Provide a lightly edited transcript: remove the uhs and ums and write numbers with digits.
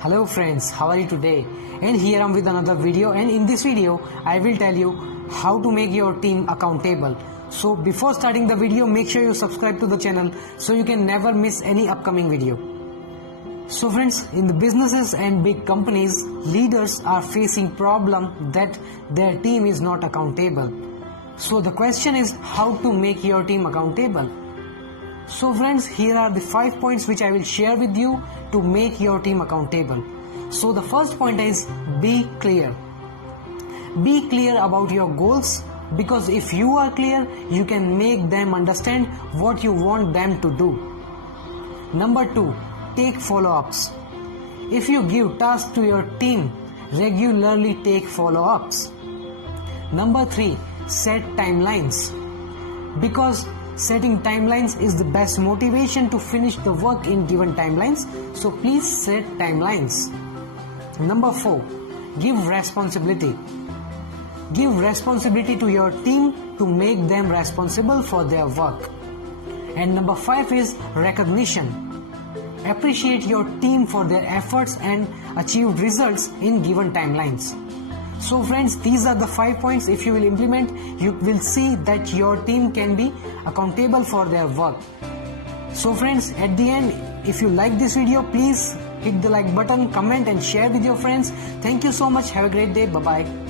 Hello friends, how are you today? And here I'm with another video, and in this video I will tell you how to make your team accountable. So before starting the video, make sure you subscribe to the channel so you can never miss any upcoming video. So friends, in the businesses and big companies, leaders are facing problem that their team is not accountable. So the question is how to make your team accountable. So friends, here are the 5 points which I will share with you to make your team accountable. So the first point is be clear. Be clear about your goals, because if you are clear, you can make them understand what you want them to do. Number 2, take follow-ups. If you give tasks to your team, regularly take follow-ups. Number 3, set timelines. Because setting timelines is the best motivation to finish the work in given timelines, so please set timelines. Number 4, give responsibility. Give responsibility to your team to make them responsible for their work. And number 5 is recognition. Appreciate your team for their efforts and achieved results in given timelines. So friends, these are the 5 points. If you will implement, you will see that your team can be accountable for their work. So friends, at the end, if you like this video, please hit the like button, comment and share with your friends. Thank you so much. Have a great day. Bye-bye.